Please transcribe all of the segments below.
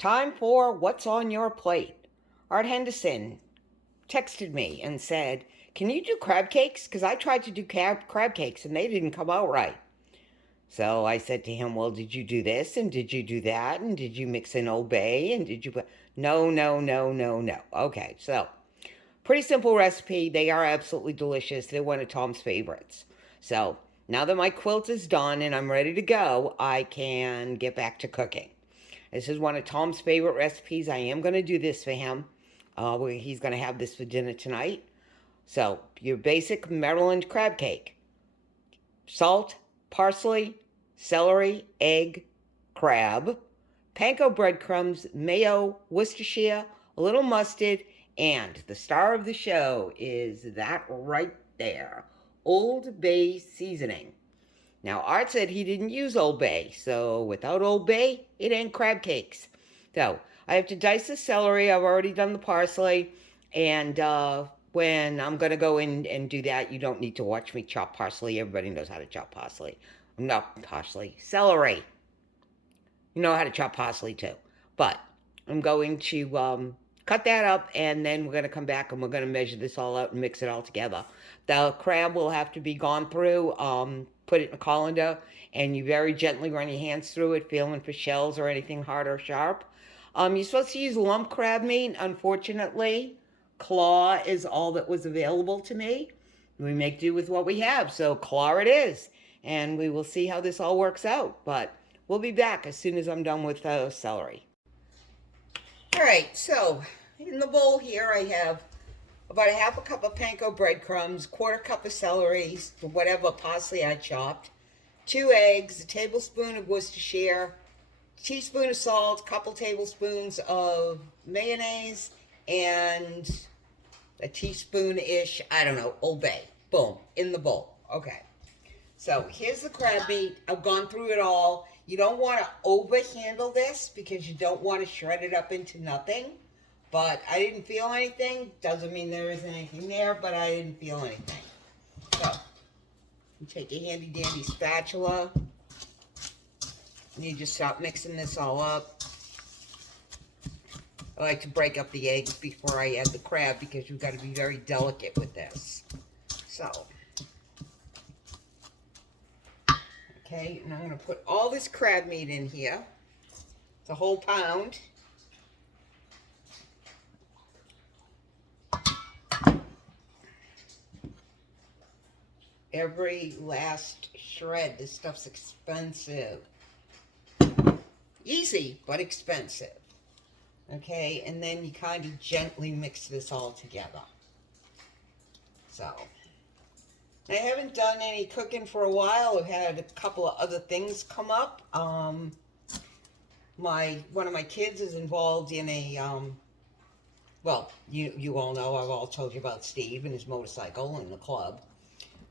Time for What's on Your Plate. Art Henderson texted me and said, "Can you do crab cakes? Because I tried to do crab cakes and they didn't come out right." So I said to him, "Well, did you do this and did you do that and did you mix in Old Bay and did you put..." No, no, no, no, no. Okay, so pretty simple recipe. They are absolutely delicious. They're one of Tom's favorites. So now that my quilt is done and I'm ready to go, I can get back to cooking. This is one of Tom's favorite recipes. I am going to do this for him. He's going to have this for dinner tonight. So, your basic Maryland crab cake. Salt, parsley, celery, egg, crab, panko breadcrumbs, mayo, Worcestershire, a little mustard, and the star of the show is that right there, Old Bay seasoning. Now, Art said he didn't use Old Bay, so without Old Bay, it ain't crab cakes. So, I have to dice the celery. I've already done the parsley, and when I'm going to go in and do that, you don't need to watch me chop parsley. Everybody knows how to chop parsley. Not parsley, celery. You know how to chop parsley too. But I'm going to cut that up, and then we're going to come back and we're going to measure this all out and mix it all together. The crab will have to be gone through, put it in a colander, and you very gently run your hands through it, feeling for shells or anything hard or sharp. You're supposed to use lump crab meat. Unfortunately, claw is all that was available to me. We make do with what we have, so claw it is. And we will see how this all works out. But we'll be back as soon as I'm done with celery. All right, so in the bowl here I have about a half a cup of panko breadcrumbs, quarter cup of celery, whatever parsley I chopped, 2 eggs, a tablespoon of Worcestershire, teaspoon of salt, couple tablespoons of mayonnaise, and a teaspoon-ish, I don't know, Old Bay. Boom, in the bowl. Okay. So here's the crab meat. I've gone through it all. You don't want to over-handle this because you don't want to shred it up into nothing. But I didn't feel anything. Doesn't mean there isn't anything there, but I didn't feel anything. So, you take a handy-dandy spatula. And you just start mixing this all up. I like to break up the eggs before I add the crab because you've got to be very delicate with this. So, okay, and I'm going to put all this crab meat in here. It's a whole pound. Every last shred. This stuff's expensive. Easy, but expensive. Okay, and then you kind of gently mix this all together. So, I haven't done any cooking for a while. I've had a couple of other things come up. One of my kids is involved in a, well, you all know, I've all told you about Steve and his motorcycle and the club.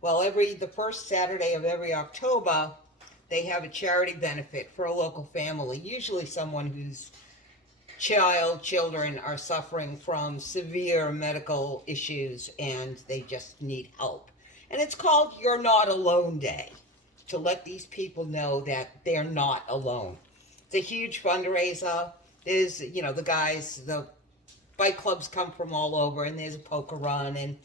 Well, the first Saturday of every October, they have a charity benefit for a local family, usually someone whose children are suffering from severe medical issues and they just need help. And it's called You're Not Alone Day, to let these people know that they're not alone. It's a huge fundraiser. There's, the bike clubs come from all over, and there's a poker run, and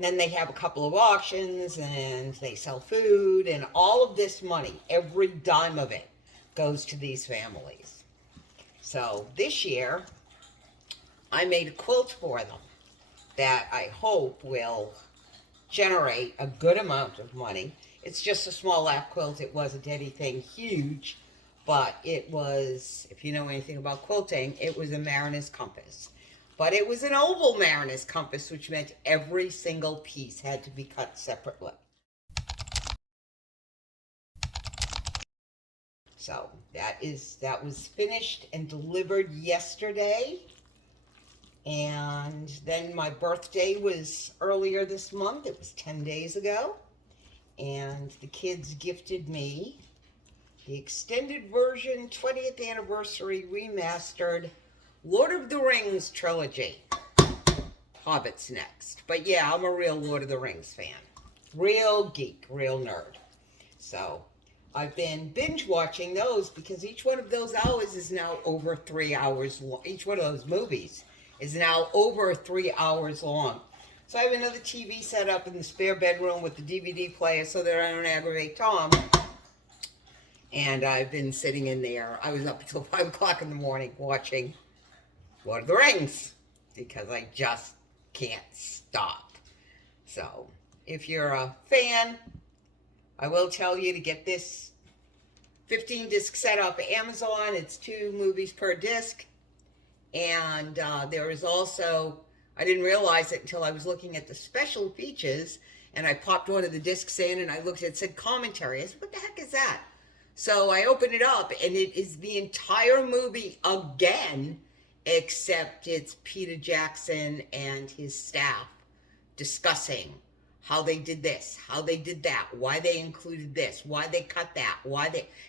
then they have a couple of auctions, and they sell food, and all of this money, every dime of it, goes to these families. So this year, I made a quilt for them that I hope will generate a good amount of money. It's just a small lap quilt. It wasn't anything huge, but it was, if you know anything about quilting, it was a Mariner's compass. But it was an oval Mariner's compass, which meant every single piece had to be cut separately. So that was finished and delivered yesterday. And then my birthday was earlier this month. It was 10 days ago. And the kids gifted me the extended version 20th anniversary remastered Lord of the Rings trilogy. Hobbit's next. But yeah, I'm a real Lord of the Rings fan. Real geek, real nerd. So I've been binge watching those because each one of those hours is now over 3 hours long. Each one of those movies is now over 3 hours long. So I have another TV set up in the spare bedroom with the DVD player so that I don't aggravate Tom. And I've been sitting in there. I was up until 5 o'clock in the morning watching Lord of the Rings because I just can't stop. So if you're a fan, I will tell you to get this 15 disc set off of Amazon. It's 2 movies per disc. And there is also, I didn't realize it until I was looking at the special features, and I popped one of the discs in and I looked at it, said commentary. I said, what the heck is that? So I opened it up and it is the entire movie again, except it's Peter Jackson and his staff discussing how they did this, how they did that, why they included this, why they cut that,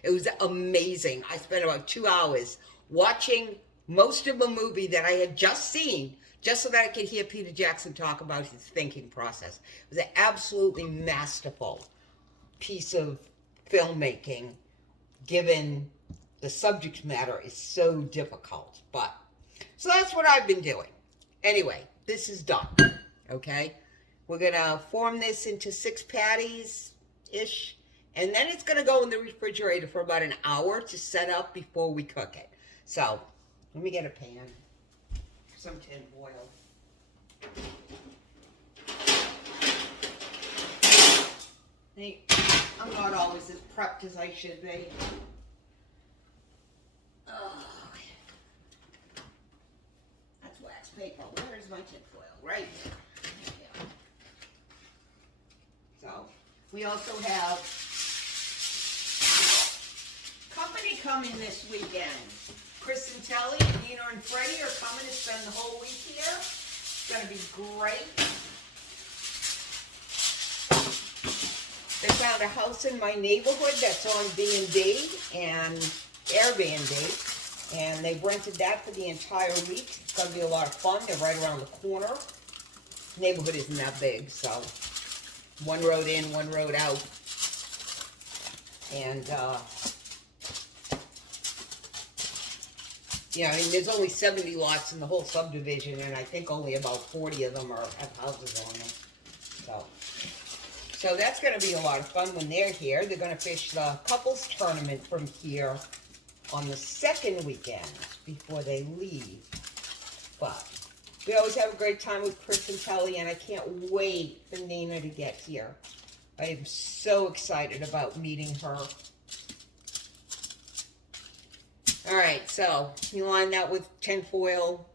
it was amazing. I spent about 2 hours watching most of a movie that I had just seen, just so that I could hear Peter Jackson talk about his thinking process. It was an absolutely masterful piece of filmmaking, given the subject matter is so difficult. But, so that's what I've been doing. Anyway, this is done, okay? We're going to form this into 6 patties-ish, and then it's going to go in the refrigerator for about an hour to set up before we cook it. So, let me get a pan, some tin foil. I'm not always as prepped as I should be. Oh, that's wax paper. Where's my tin foil? Right. Yeah. So, we also have company coming this weekend. Chris and Telly and Nina and Freddie are coming to spend the whole week here. It's going to be great. They found a house in my neighborhood that's on B&B and Airbnb, and they've rented that for the entire week. It's going to be a lot of fun. They're right around the corner. The neighborhood isn't that big, so one road in, one road out. And, yeah, I mean, there's only 70 lots in the whole subdivision, and I think only about 40 of them have houses on them. So that's going to be a lot of fun when they're here. They're going to fish the couples tournament from here on the second weekend before they leave. But we always have a great time with Chris and Telly, and I can't wait for Nina to get here. I am so excited about meeting her. All right, so you line that with tin foil,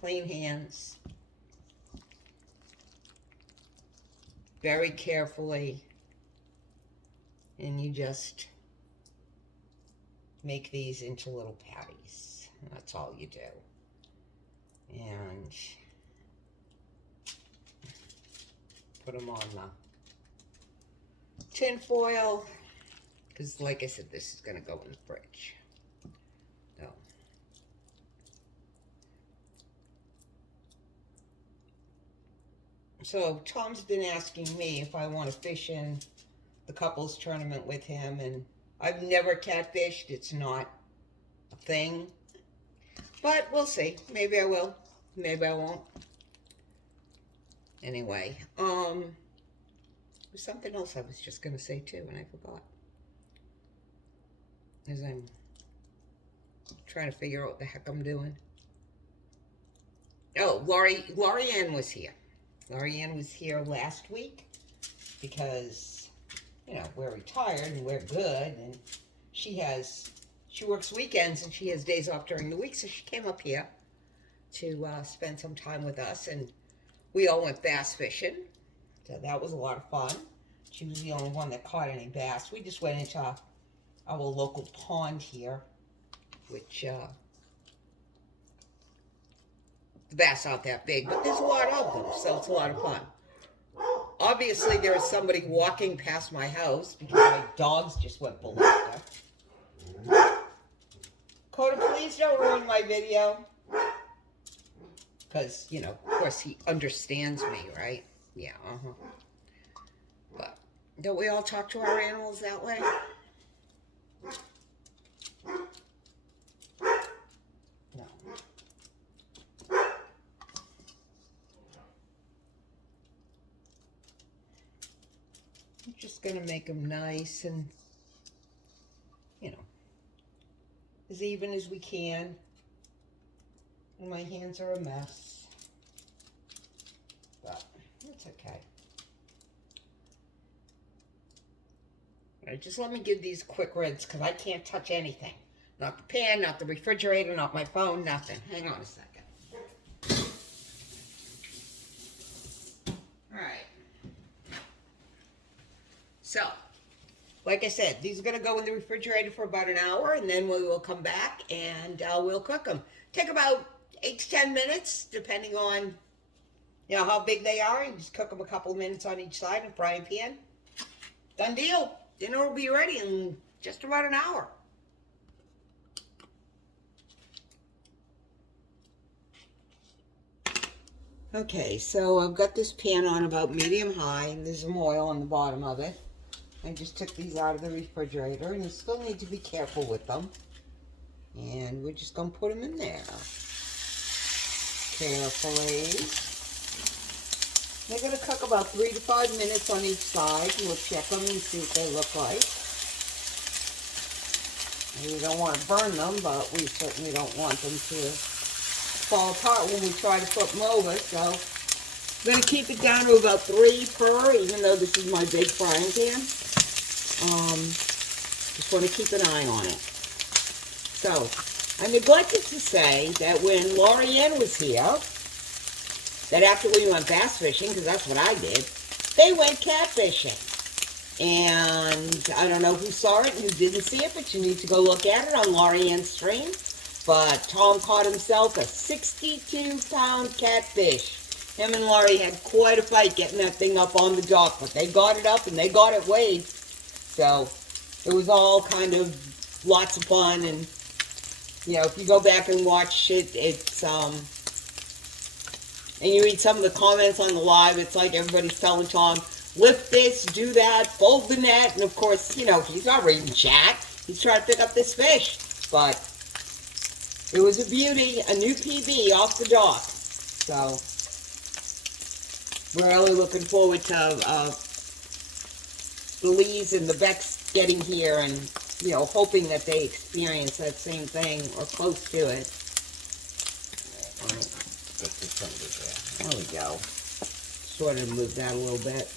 clean hands. Very carefully, and you just make these into little patties. That's all you do. And put them on the tin foil, because like I said, this is going to go in the fridge. So Tom's been asking me if I want to fish in the couples tournament with him, and I've never catfished. It's not a thing, but we'll see. Maybe I will. Maybe I won't. Anyway, there's something else I was just going to say too, and I forgot. As I'm trying to figure out what the heck I'm doing. Oh, Laurie Ann was here. Laurie Ann was here last week because, you know, we're retired and we're good, and she works weekends and she has days off during the week, so she came up here to spend some time with us, and we all went bass fishing, so that was a lot of fun. She was the only one that caught any bass. We just went into our local pond here, which the bass aren't that big, but there's a lot of them, so it's a lot of fun. Obviously, there is somebody walking past my house because my dogs just went ballistic. Coda, please don't ruin my video. Because, you know, of course he understands me, right? Yeah, But don't we all talk to our animals that way? No. I'm just going to make them nice and, you know, as even as we can. And my hands are a mess. But it's okay. All right, just let me give these a quick rinse because I can't touch anything. Not the pan, not the refrigerator, not my phone, nothing. Hang on a second. All right. So, like I said, these are going to go in the refrigerator for about an hour, and then we will come back and we'll cook them. Take about 8 to 10 minutes, depending on, you know, how big they are. And just cook them a couple of minutes on each side in a frying pan. Done deal. Dinner will be ready in just about an hour. Okay, so I've got this pan on about medium high, and there's some oil on the bottom of it. I just took these out of the refrigerator, and you still need to be careful with them. And we're just going to put them in there. Carefully. They're going to cook about 3 to 5 minutes on each side. We'll check them and see what they look like. We don't want to burn them, but we certainly don't want them to fall apart when we try to flip them over. So I'm going to keep it down to about 3 per, even though this is my big frying pan. Just want to keep an eye on it. So I neglected to say that when Laurie Ann was here, that after we went bass fishing, because that's what I did, they went catfishing. And I don't know who saw it and who didn't see it, but you need to go look at it on Laurie Ann's stream. But Tom caught himself a 62-pound catfish. Him and Laurie had quite a fight getting that thing up on the dock, but they got it up and they got it weighed. So it was all kind of lots of fun. And, you know, if you go back and watch it, it's, and you read some of the comments on the live, it's like everybody's telling Tom, lift this, do that, fold the net. And, of course, you know, he's not reading chat. He's trying to pick up this fish. But it was a beauty, a new PB off the dock. So we're really looking forward to the Lees and the Becks getting here and, you know, hoping that they experience that same thing or close to it. Let me get this under there. There we go. Sort of move that a little bit.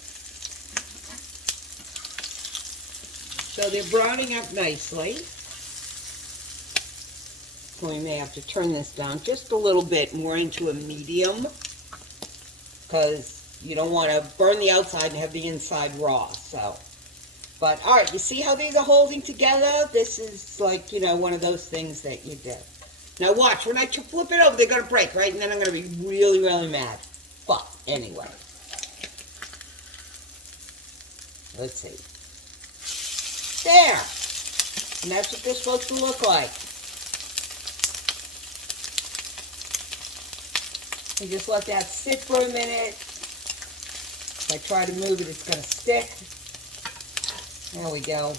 So they're browning up nicely. So we may have to turn this down just a little bit more into a medium, because you don't want to burn the outside and have the inside raw. So, but all right, you see how these are holding together? This is like, you know, one of those things that you do. Now watch, when I flip it over, they're going to break, right? And then I'm going to be really, really mad. But anyway, let's see. There. And that's what they're supposed to look like. And just let that sit for a minute. If I try to move it, it's going to stick. There we go.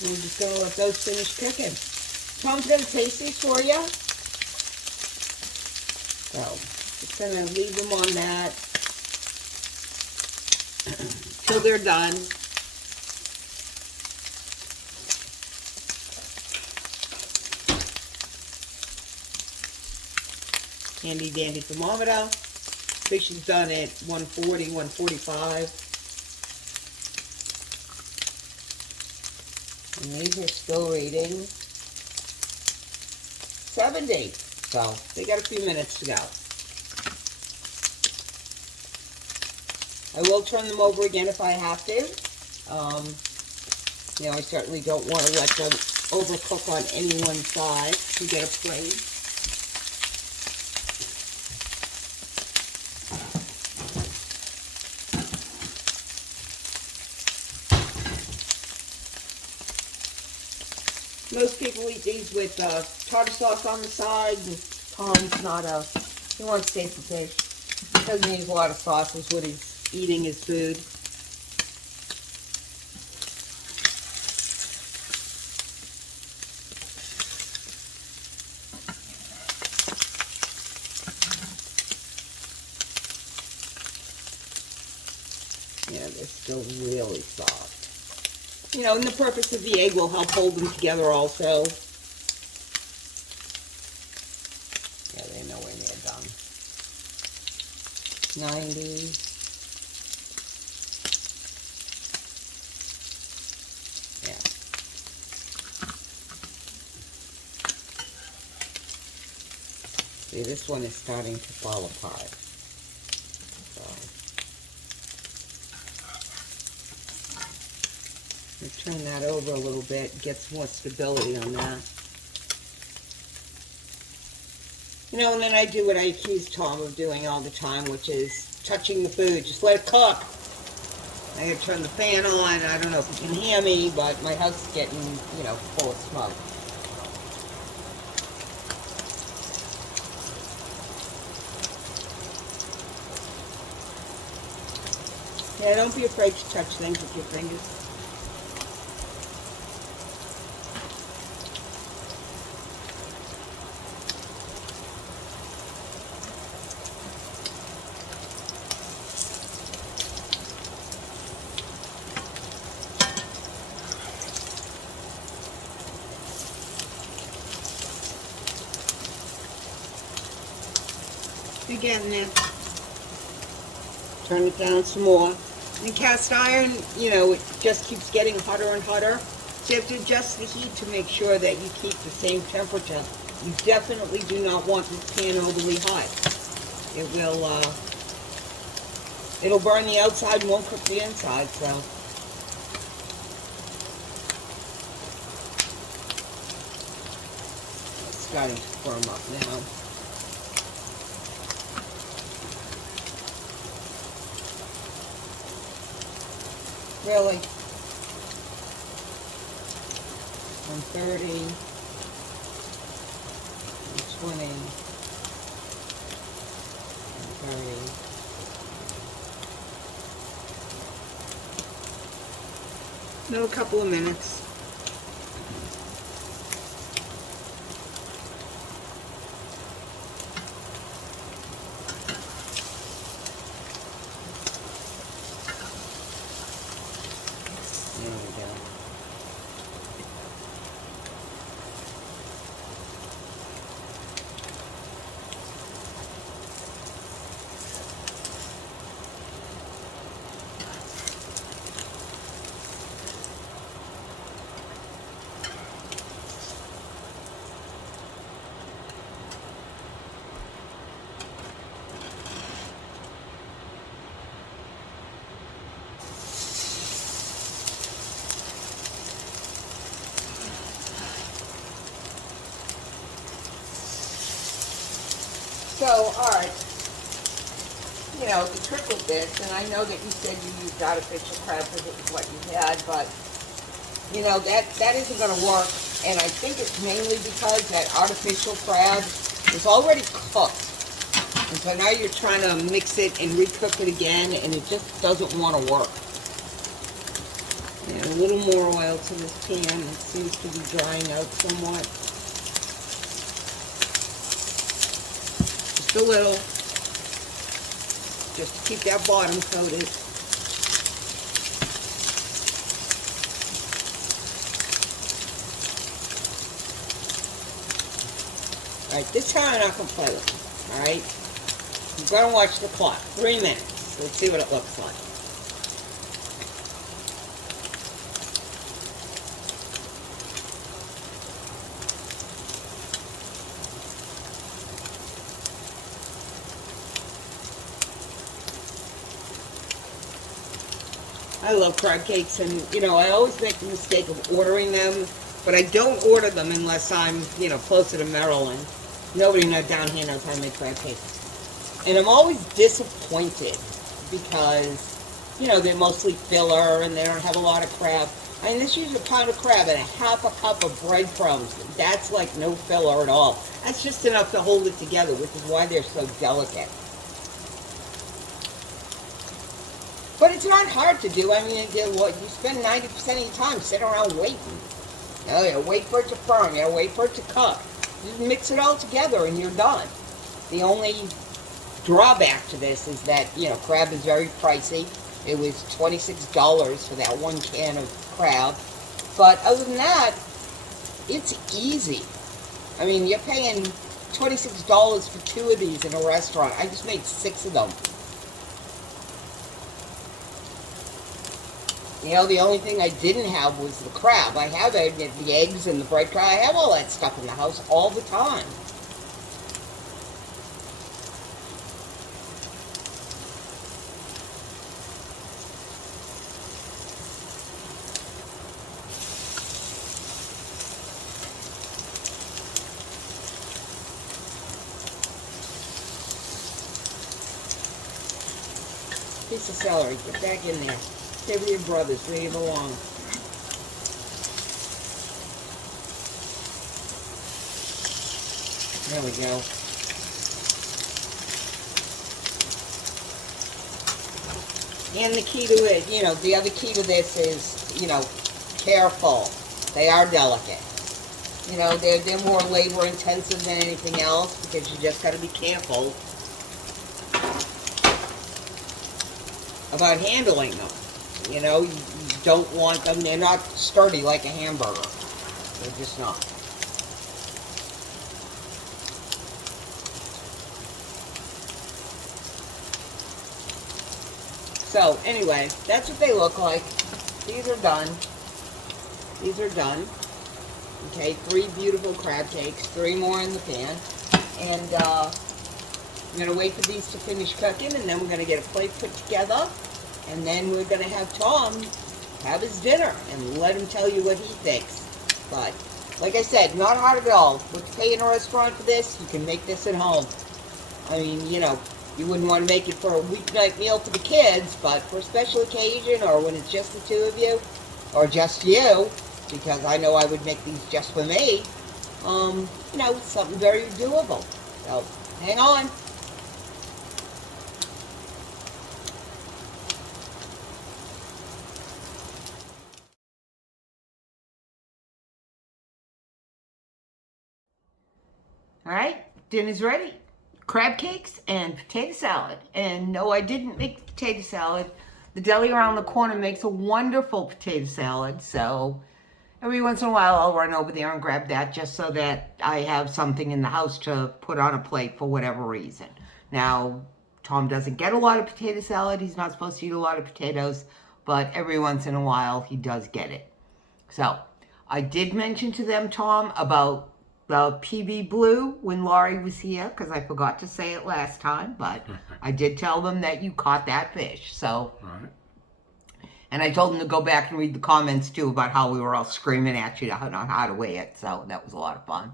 And we're just going to let those finish cooking. Tom's going to taste these for you. So, just going to leave them on that till they're done. Handy dandy thermometer. Fish is done at 140, 145. And these are still reading 70. So they got a few minutes to go. I will turn them over again if I have to. You know, I certainly don't want to let them overcook on any one side to get afraid. Most people eat these with tartar sauce on the side, Tom's not a, he wants safety fish. He doesn't use a lot of sauces when he's eating his food. Yeah, they're still really soft. You know, and the purpose of the egg will help hold them together also. Yeah, they're nowhere near done. 90. Yeah. See, this one is starting to fall apart. So, turn that over a little bit, get some more stability on that. You know, and then I do what I accuse Tom of doing all the time, which is touching the food. Just let it cook. I gotta turn the fan on. I don't know if you can hear me, but my house is getting, you know, full of smoke. Yeah, don't be afraid to touch things with your fingers. Again, then turn it down some more. And cast iron, you know, it just keeps getting hotter and hotter. So you have to adjust the heat to make sure that you keep the same temperature. You definitely do not want this pan overly hot. It will, it'll burn the outside and won't cook the inside, so. It's starting to firm up now. Really? 130, 120, 130. Another couple of minutes. There we go. So, alright, you know, the trick with this, and I know that you said you used artificial crab because it was what you had, but, you know, that isn't going to work, and I think it's mainly because that artificial crab is already cooked, and so now you're trying to mix it and recook it again, and it just doesn't want to work. And a little more oil to this pan. It seems to be drying out somewhat. A little, just to keep that bottom coated. Alright, this time I'm not going to play with it. Alright? I'm going to watch the clock. 3 minutes. Let's see what it looks like. I love crab cakes, and, you know, I always make the mistake of ordering them, but I don't order them unless I'm, you know, closer to Maryland. Nobody down here knows how to make crab cakes. And I'm always disappointed because, you know, they're mostly filler and they don't have a lot of crab. I mean, this is a pound of crab and a half a cup of breadcrumbs. That's like no filler at all. That's just enough to hold it together, which is why they're so delicate. But it's not hard to do. I mean, you spend 90% of your time sitting around waiting. You wait for it to burn. You wait for it to cook. You mix it all together and you're done. The only drawback to this is that, crab is very pricey. It was $26 for that one can of crab. But other than that, it's easy. I mean, you're paying $26 for 2 of these in a restaurant. I just made 6 of them. The only thing I didn't have was the crab. I have the eggs and the breadcrumb. I have all that stuff in the house all the time. Piece of celery, get back in there. Stay with your brothers, where you belong. There we go. And the key to it, the other key to this is, careful. They are delicate. They're more labor intensive than anything else because you just got to be careful about handling them. You don't want them, they're not sturdy like a hamburger. They're just not. So, anyway, that's what they look like. These are done. These are done. Okay, 3 beautiful crab cakes, 3 more in the pan. And, I'm going to wait for these to finish cooking, and then we're going to get a plate put together. And then we're going to have Tom have his dinner and let him tell you what he thinks. But, like I said, not hard at all. What you pay in a restaurant for this, you can make this at home. I mean, you wouldn't want to make it for a weeknight meal for the kids, but for a special occasion or when it's just the 2 of you, or just you, because I know I would make these just for me, it's something very doable. So, hang on. All right, dinner's ready. Crab cakes and potato salad. And no, I didn't make the potato salad. The deli around the corner makes a wonderful potato salad. So every once in a while I'll run over there and grab that just so that I have something in the house to put on a plate for whatever reason. Now, Tom doesn't get a lot of potato salad. He's not supposed to eat a lot of potatoes, but every once in a while he does get it. So I did mention to them, Tom, about the PB Blue when Laurie was here, because I forgot to say it last time, but I did tell them that you caught that fish. So, right. And I told them to go back and read the comments too about how we were all screaming at you on how to weigh it. So that was a lot of fun.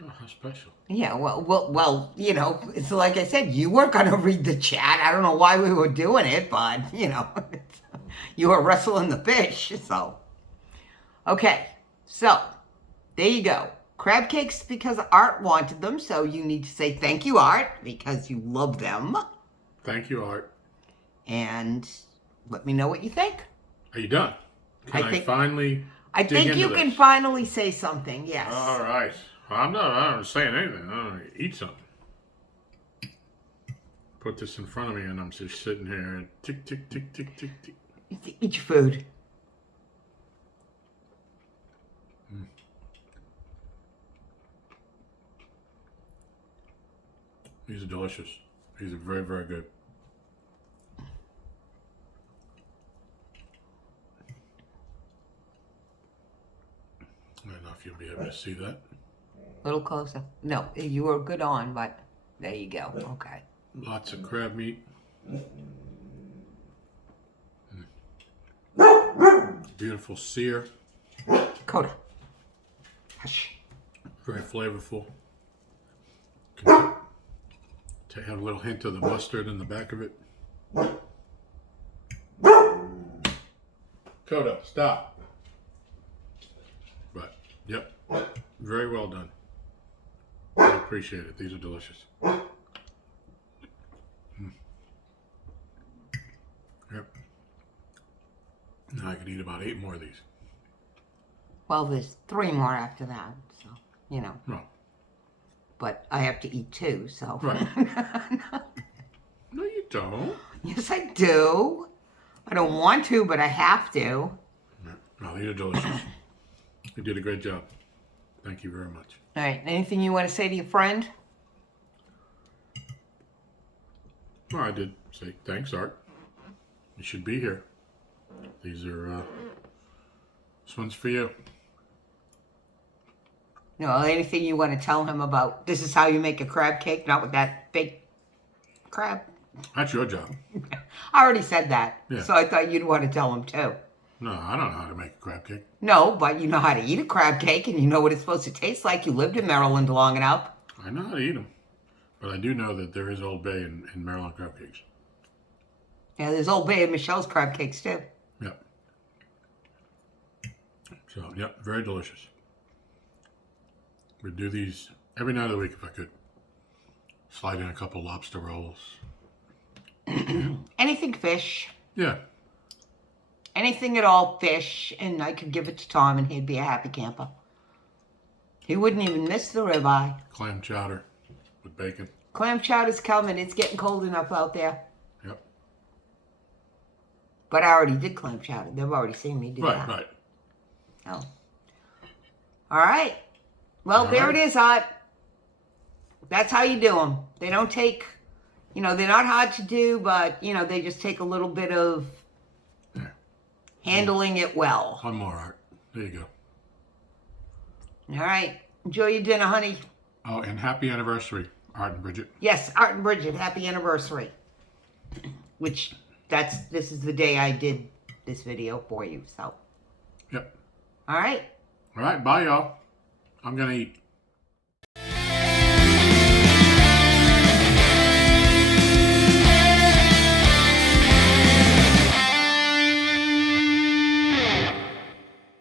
Oh, how special. Yeah, well, it's like I said, you weren't going to read the chat. I don't know why we were doing it, but, you were wrestling the fish, so. Okay, so there you go. Crab cakes because Art wanted them, so you need to say thank you, Art, because you love them. Thank you, Art. And let me know what you think. Are you done? I think you can finally say something, yes. All right. I'm not saying anything. I'm going to eat something. Put this in front of me and I'm just sitting here and tick, tick, tick, tick, tick, tick. Eat your food. These are delicious. These are very, very good. I don't know if you'll be able to see that. A little closer. No, you were good on, but there you go. Okay. Lots of crab meat. Beautiful sear. Coda. Hush. Very flavorful. To have a little hint of the mustard in the back of it. Coda, stop. Yep. Very well done. I appreciate it. These are delicious. Yep. Now I could eat about 8 more of these. Well, there's 3 more after that, so, you know. No. But I have to eat 2, so. Right. No, you don't. Yes, I do. I don't want to, but I have to. No, these are delicious. You did a great job. Thank you very much. All right. Anything you want to say to your friend? Well, I did say thanks, Art. You should be here. These are, this one's for you. You know, anything you want to tell him about, this is how you make a crab cake, not with that big crab. That's your job. I already said that, Yeah. so I thought you'd want to tell him too. No, I don't know how to make a crab cake. No, but you know how to eat a crab cake, and you know what it's supposed to taste like. You lived in Maryland long enough. I know how to eat them. But I do know that there is Old Bay in Maryland crab cakes. Yeah, there's Old Bay and Michelle's crab cakes too. Yep. So, yep, very delicious. We'd do these every night of the week if I could. Slide in a couple lobster rolls. Anything fish. Yeah. Anything at all fish, and I could give it to Tom, and he'd be a happy camper. He wouldn't even miss the ribeye. Clam chowder with bacon. Clam chowder's coming. It's getting cold enough out there. Yep. But I already did clam chowder. They've already seen me do that. Right. Oh. All right. Well, All there right. it is, Art. That's how you do them. They don't take, you know, they're not hard to do, but, you know, they just take a little bit of There. handling it well. One more, Art. There you go. All right. Enjoy your dinner, honey. Oh, and happy anniversary, Art and Bridget. Yes, Art and Bridget, happy anniversary. Which, this is the day I did this video for you, so. Yep. All right. All right, bye, y'all. I'm going to eat.